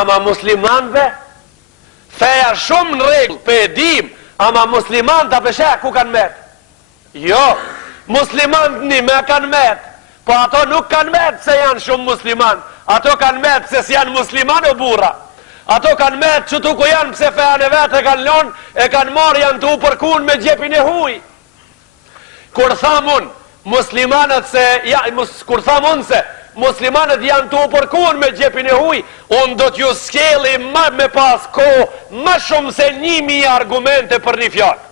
ama muslimanve feja shumë në rregull, pe e dim, ama musliman të peshe ku kanë met? Jo, musliman një me kanë met, po ato nuk kanë met se janë shumë musliman, ato kanë met se si janë musliman o burra, ato kanë met që tu ku janë pse feja në vetë e kanë lonë, e kanë marë janë tu përkun me gjepin e huj. Kur thamun muslimanët se, kur thamun se muslimanët janë tu përkun me gjepin e huj, unë do t'ju skeli me pas ko më shumë se 1000 argumente për një fjallë.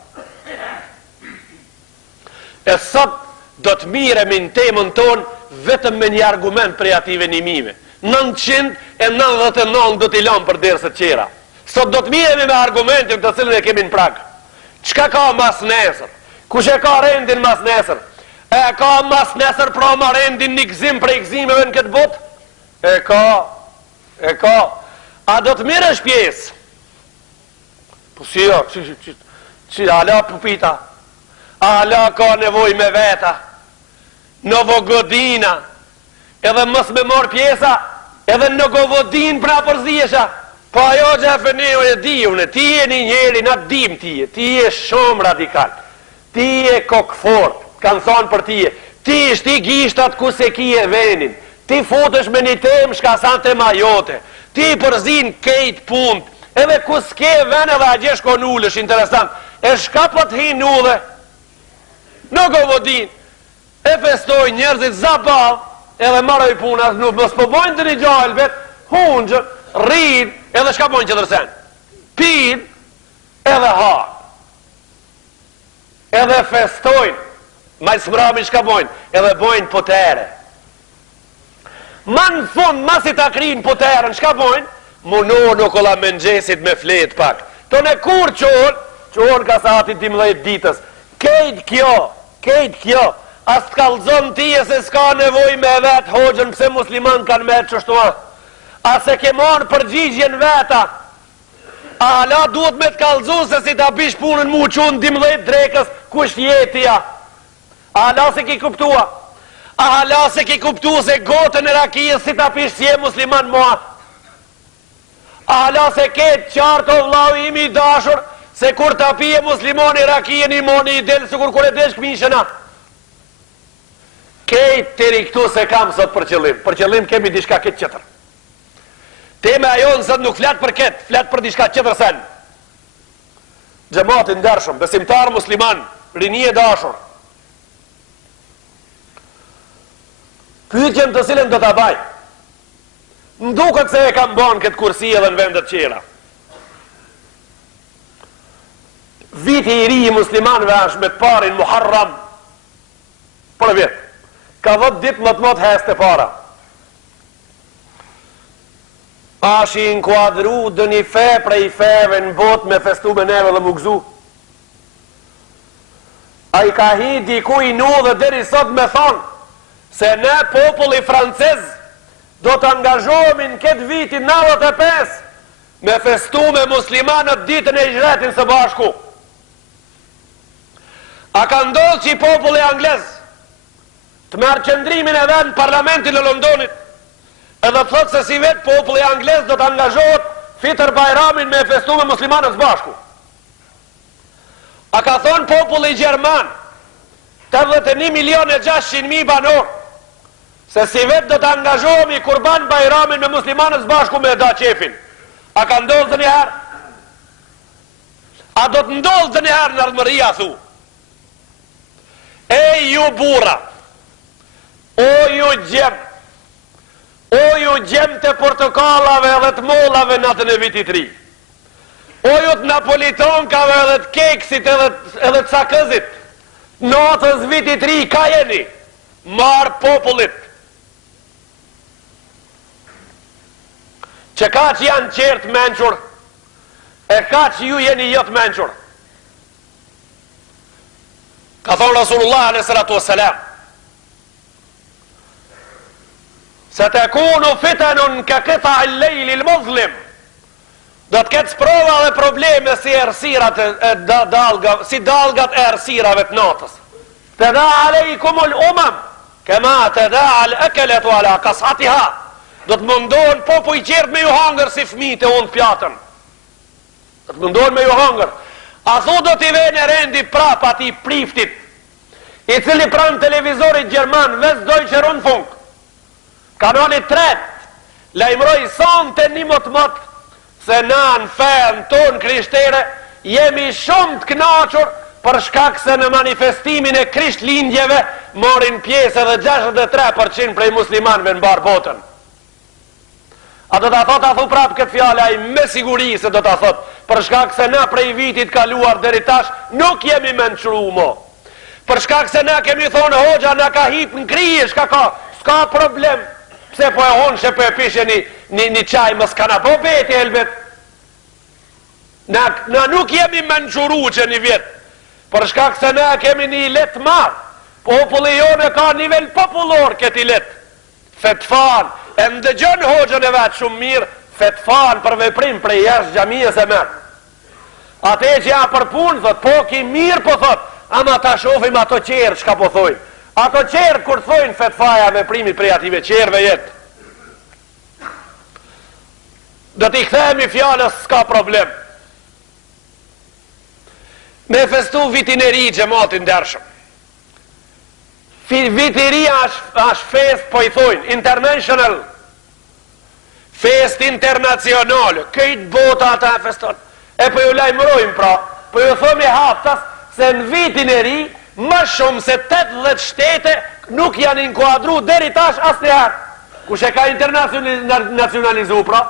E sot do të miremi në temën tonë vetëm me një argument për ative 1000. 999 do t'i lamë për derësët qera. Sot do të miremi me argumentin të cilën e kemi në prag. Qka ka mas nesër? Kush e ka rendin mas nesër? E ka mas nesër pra ma rendin një gzim për e gzimeve në këtë bot? E ka. A do të mirësh pjesë? Po si jo, që ala pupita? Ala ka nevoj me veta? Novo godina? Edhe mës me mor pjesa? Edhe në govodin pra përzjesha? Po ajo që e fëneo e di unë, ti e një njeri, na dim ti e shumë radikal, ti e kokfort, kanë thonë për ti ishti gishtat ku se ki e venin, ti futesh me një tem shka sa tema jote, ti përzin kejt punt, edhe ku s'ke ven edhe a gjesh kon ullësh, interesant, e shka po t'hi në udhe, në govodin, e festoj njerëzit zabal, edhe maroj puna, nuk mos po bojnë të një gjallbet, hungjë, rrin, edhe shka bojnë që dërsen? Pin, edhe ha. Edhe festojnë, ma i smrami shka bojnë, edhe bojnë potere. Ma në fund, ma si ta krinë poteren, shka bojnë? Muno nuk ola mëngjesit me flet pak. Të në kur qonë ka sa ati 12 ditës. Kejt kjo, as të kalzon tije se s'ka nevoj me vetë hoxën pëse musliman kanë me të qështua. A se ke marë përgjigjen veta, a hala duhet me të kalzu se si ta bish punën mu qunë 12 drekës kush jetëja. A hala se ki kuptua, a hala se ki kuptu se gotën e rakijës si ta bish si e musliman mua. A hala se ketë qartë o vlau imi dashur se kur ta pije muslimoni rakijën i moni i delë së kur e desh këmishëna. Kejtë të riktu se kam sot për qëllim kemi dishka këtë qëtër. Tema e jonë sot nuk flet për këtë, flet për dishka qëtër sen. Gjematin ndershëm, besimtar musliman, rinje dashur. Pyetjen të cilën do t'a baj, mduket se e kam ban këtë kursi edhe në vendet qera. Viti i ri i muslimanve është me të parin Muharram për vjetë. Ka 10 dit më të mot heste para. Ashi inkuadru dë një fe prej feve në bot me festu me neve dhe mugzu. A i ka hi dikuj nu dhe deri sot me thonë se ne populli francez do të angazhohemi në këtë vitin 95 me festu me muslimanët ditën e hijretin së bashku. A ka ndodhë që i populli anglez të merë qëndrimin edhe në parlamentin e Londonit edhe të thotë se si vetë populli anglez do të angazhohet fitër Bajramin me festu me muslimanët bashku. A ka thonë populli Gjerman 81.600.000 banor se si vetë do të angazhohemi kurban Bajramin me muslimanët bashku me da qefin. A ka ndodhë dhe njëherë? A do të ndodhë dhe njëherë në ardhëmëria thu? E ju bura, o ju gjem të portokallave dhe të mollave natën e vitit ri. O ju të napolitonkave dhe të keksit edhe të sakëzit. Natës vitit ri ka jeni, marë popullit. Që ka që janë qertë menqur, e ka që ju jeni jotë menqur. Ka thonë Rasulullah a.s. Se të kunu fitanun ka këta il-lejli il-muzlim, do të ketë sprova dhe probleme si ersirat si dalgat e ersirave të natës. Të da alejkumul umam, kema të da al-ekeletu ala kasatiha. do të mundohen popo i qertë me ju hangër si fëmijët e unë pjatën. Do të mundohen me ju hangër. A thu do t'i vene rendi prap ati priftit, i cili pranë televizorit Gjerman, ves Deutsche Rundfunk, kanali 3, lajmëroj sonte një mot se na në fejën tonë krishtere jemi shumë të knaqur për shkak se në manifestimin e krisht lindjeve morin pjesë edhe 63% prej muslimanve në barë botën. A do t'a thot, a thu prapë këtë fjale, a i me siguri se do t'a thot, për shkak se na prej vitit kaluar deri tash nuk jemi mençru mo. Për shkak se na kemi thonë hoxha na ka hip në krije, s'ka problem. Pse po e honë që po e pishe një qaj më s'kana po beti helbet. Na nuk jemi mençuru që një vjetë. Për shkak se na kemi një let marë. Populli jone ka nivel popullor këti let. Fetfan, e ndëgjën hoxhën e vetë shumë mirë, fetfan për veprim prej jashtë xhamisë e merë. Ate që ja për punë, thot, po ki mirë po thot, ama ta shofim ato qerë çka po thojnë. Ato qerë kur thojnë fetfaja veprimi prej ative qerëve jetë. Do t'i kthehemi fjalës, s'ka problem. Me festu vitin e ri xhamatin ndershëm. Vitiria është fest, po i thojnë, international. Fest internacionale. Këtë bota ata feston. E po ju lajmërojmë pra, po ju thomi haftas, se në vitin e ri, më shumë se 80 shtete nuk janë inkuadru deri tash asnjëherë. Kush e ka internacionalizu pra,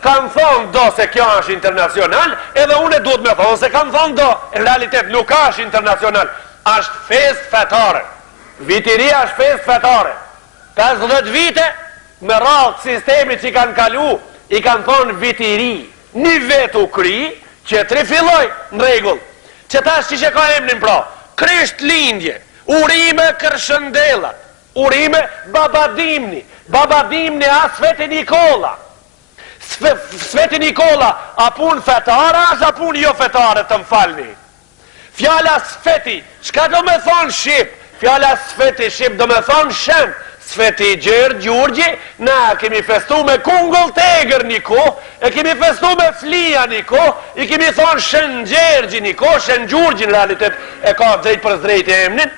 kanë thonë do se kjo është internacional, edhe unë duhet me thonë se kanë thonë do, në realitet nuk është internacional, është fest fetare. Vitiria është fest fetare. 50 vite me radhë sistemi që i kanë kalu, i kanë thonë vitiri. Një vetë u kri, që të rifiloj në regull. Që tash që që ka emnin pra, krisht lindje, urime kërshëndelat, urime babadimni, babadimni a Sveti Nikola. Sveti Nikola, a pun fetare, a pun jo fetare të mfalni. Fjala Sveti, çka do me thonë Shqip? Fjala Sveti Shqip do me thonë shem. Sveti Gjurgji, na kemi festu me kungull tegër një ko, e kemi festu me flia një ko, i kemi thonë Shën Gjergji një ko, Shën Gjurgji në realitet e ka drejt për drejt e emnin,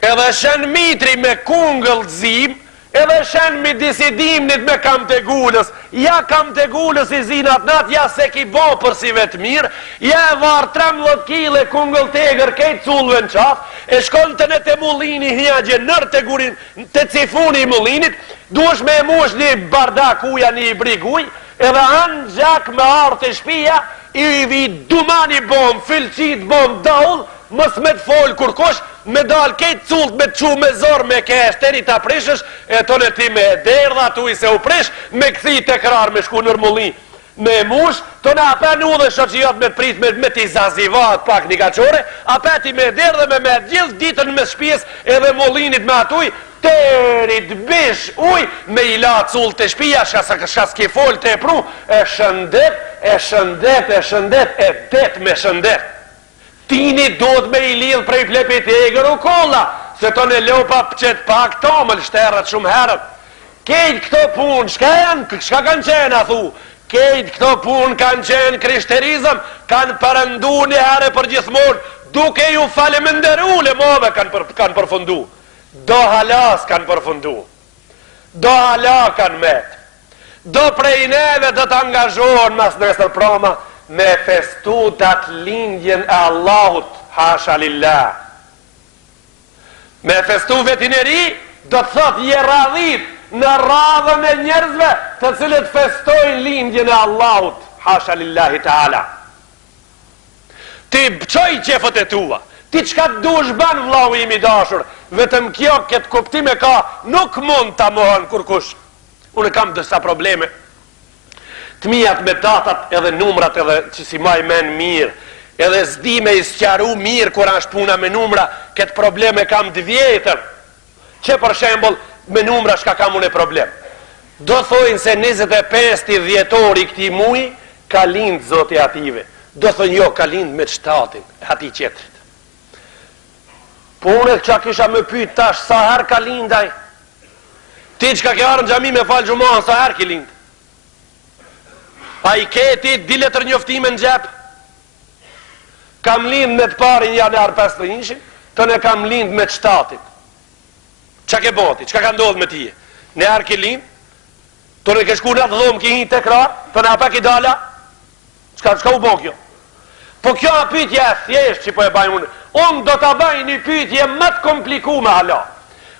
edhe Shën Mitri me kungull zim, edhe Shën Midisidimnit me kam të gullës, ja kam të gullës i zinat nat, ja se ki bo për si vetë mirë, ja e varë 13 kile kungull tegër kejtë cullëve në qafë, e shkon të në të mullini hja gje nërë të gurin, të cifuni i mullinit, duesh me mush një bardak uja, një brig uj, edhe anë gjak me arë të shpia, i vi dumani bom, filqit bom, daull, mës me të folë kur kosh, me dalë kejtë cullët me të qu me zorë me kesh, teri ta prishësh, e tonë ti me derdha tu i se u prish, me këthi të krar me shku nër mullin. Me mush, tonë apen u dhe shoqijat me të prit me t'i zazivat pak një kachore, apeti me derdhe me gjithë ditën me shpies edhe mullinit me atuj, terit bish uj, me i la cullë të shpia, shka s'ki fol të e pru, e shëndet, e det me shëndet. Tini do të me i lidh prej plepit e egrë u kolla, se tonë e lopa pëqet pak tomël shterët shumë herët. Kejt këto punë, shka kanë qenë a thu? Kejt këto punë kanë qenë krishterizëm, kanë përëndu një herë për gjithmonë, duke ju faleminderu le move kanë përfundu. Do halas kanë përfundu. Do hala kanë metë. Do prej neve do të angazhohen mas nesër proma, me festu datë lindjen e Allahut, hasha lillah. Me festu vetin e ri, do të thot je radhit në radhën e njerëzve të cilët festojnë lindjen e Allahut, hasha lillahi ta'ala. Ti bëqoj qefët e tua, ti qka të dush ban vlau imi dashur, vetëm kjo këtë kuptime ka, nuk mund të mohën kurkush. Unë kam dësa probleme, të mijat me datat edhe numrat edhe që si maj men mirë, edhe zdi me i sqaru mirë kur është puna me numra, këtë probleme kam të vjetër. Që për shembol me numra shka kam unë e problem? Do thojnë se 25 dhjetori këti muj ka lind zoti ative. Do thojnë jo, ka lind me shtatin, ati qetrit. Po unë që kisha me pyet tash sa her ka lindaj? Ti që ka ke arë në gjami me falë gjumohën, sa herë ki lindë? A i ke ti di letër njoftime në gjep? Kam lindë me të parin janar 51, të ne kam lindë me të shtatit. Qa ke boti? Qa ka ndodhë me tije? Ne herë ki lindë, të ne ke shku në të dhomë ki hi të kra, të ne apek i dala, qka u bo kjo? Po kjo a pytje e thjesht që po e bajnë unë. Unë do të bajnë një pytje më të kompliku me hala.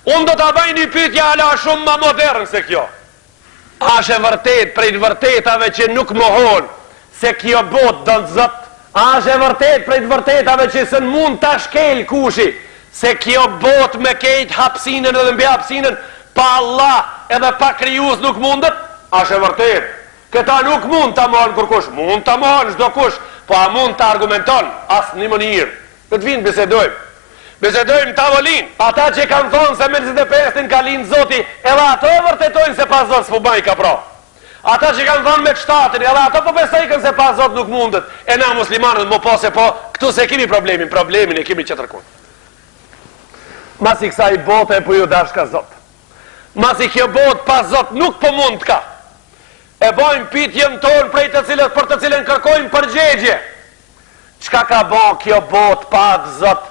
Unë do të bajnë një pytje hala shumë më modern se kjo. Ashe vërtet prej vërtetave që nuk mohon se kjo bot do të zot. Ashe vërtet prej vërtetave që sën mund të shkel kushi se kjo bot me kejt hapsinën edhe mbi hapsinën pa Allah edhe pa kryus nuk mundet. Ashe vërtet. Këta nuk mund të mohon kërkush. Mund të mohon çdo kush, po a mund të argumenton asë një mënirë. Këtë vinë bisedojmë. Bisedojmë tavolin. Ata që kanë thonë se me 25-in ka linë zoti, edhe ato vërtetojnë se pas zot s'po baj ka pra. Ata që kanë thonë me 7-in, edhe ato po besojnë se pas zot nuk mundet. E na muslimanët më po se po, këtu se kemi problemin e kemi qëtërkun. Masi kësa i bote e po ju dash ka zot. Masi kjo bot pas zot nuk po mund ka. E bojmë pitjen tonë prej të cilët për të cilën kërkojmë përgjegje. Qka ka bo kjo bot pak zot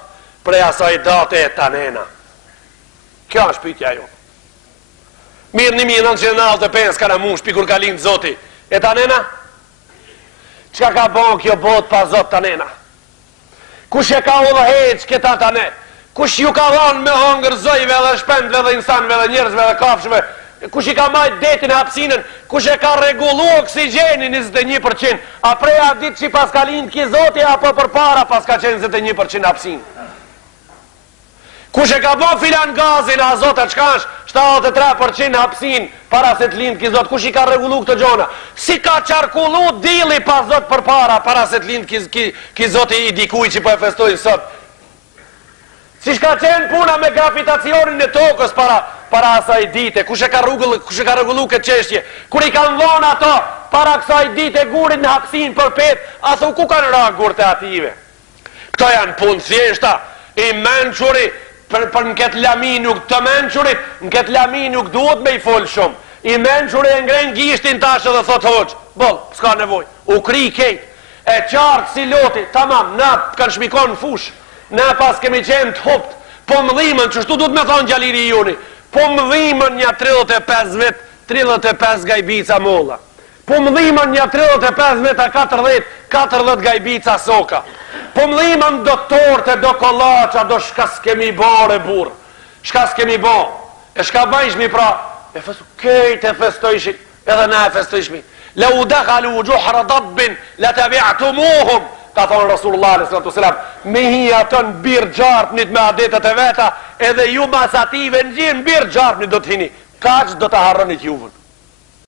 prej asaj date e tanena? Kjo është pitja jo. Mirë 1995 ka në mund shpikur ka linë zoti. E tanena? Qka ka bo kjo bot pa zot tanena? Kush e ka u dhe heq këta tane? Kush ju ka dhanë me hongër zojve dhe shpendve dhe insanve dhe njerëzve dhe kafshve? Kush i ka majt detin e hapsinën? Kush e ka regullu oksigenin 21%? A preja ditë që pas ka lind ki zoti, apo për para pas ka qenë 21% hapsinë? Kush e ka bo filan gazin, a zote, qka është 73% hapsinë para se të lind ki zot? Kush i ka regullu këtë gjona? Si ka qarkullu dili pas zot për para se të lind ki zoti i dikuj që po e festojnë sot? Si shka qenë puna me gravitacionin e tokës para asaj dite? Kush e ka rregullu këtë qeshtje? Kur i kanë dhonë ato para kësaj dite gurin në hapsin për pet, a thu ku kanë ra gurët e ative? Këto janë punë thjeshta. I menquri për në këtë lami nuk të menqurit, në këtë lami nuk duhet me i folë shumë. I menquri e ngren gishtin tashë dhe thot hoqë, bol, s'ka nevoj, u kri kejt, e qartë si loti, tamam, na kanë shmikon në fushë. Ne pas kemi qenë të hopt, po më dhimën, që shtu du të me thonë gjaliri i juni, po më dhimën një 35 vet, 35 gajbica molla, po më dhimën një 35 vet, 40 gajbica soka, po më dhimën do torte, do kolaqa, do shka s'kemi bare burë, shka s'kemi bo, e shka bajshmi pra, e festu, kejt e festojshin, edhe ne e festojshmi, le u dekhalu u gjuhra dabbin, le të bi'tu muhum, ka thonë Rasulullah s.a.s. Me hi atën birë gjarpnit me adetet e veta, edhe ju masative në gjinë birë gjarpnit do t'hini. Ka që do t'a harronit juvën.